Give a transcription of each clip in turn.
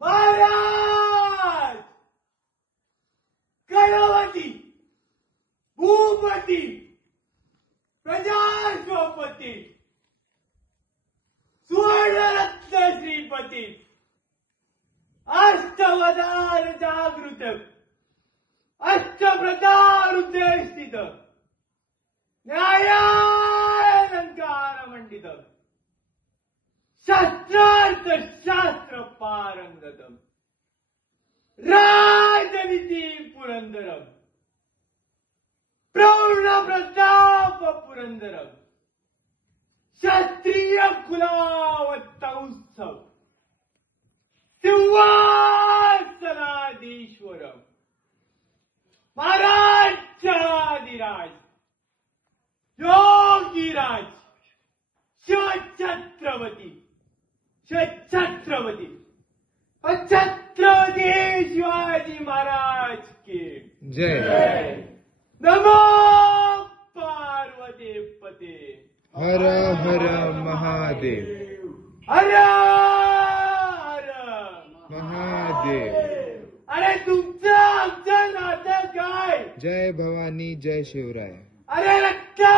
महाराज गणपती भूपती प्रजाशोपती सुवर्णरत्न श्रीपती अष्टवदार जागृत अष्टप्रधान उद्देशित न्यायालंकार मंडित शास्त्रार्थ शास्त्र पारंगतम राजनीती पुरंदरम प्रौढ प्रताप पुरंदरम क्षत्रिय कुलावत्त उत्सव सिंहासनाधीश्वरम महाराजाधिराज योगीराज शिवछत्रपती छत्रपती छत्रपती शिवाजी महाराज की जय। नमो पार्वती पते हर हर महादेव हर हर महादेव। अरे तुमचं आमचं नातं काय? जय भवानी जय शिवराय। अरे रक्ता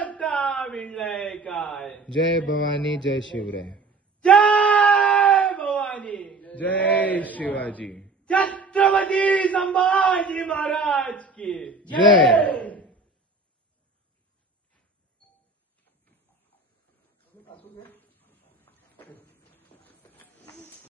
रक्ता मिळलंय काय? जय भवानी जय शिवराय। जय भवानी जय शिवाजी। छत्रपती संभाजी महाराज की जय।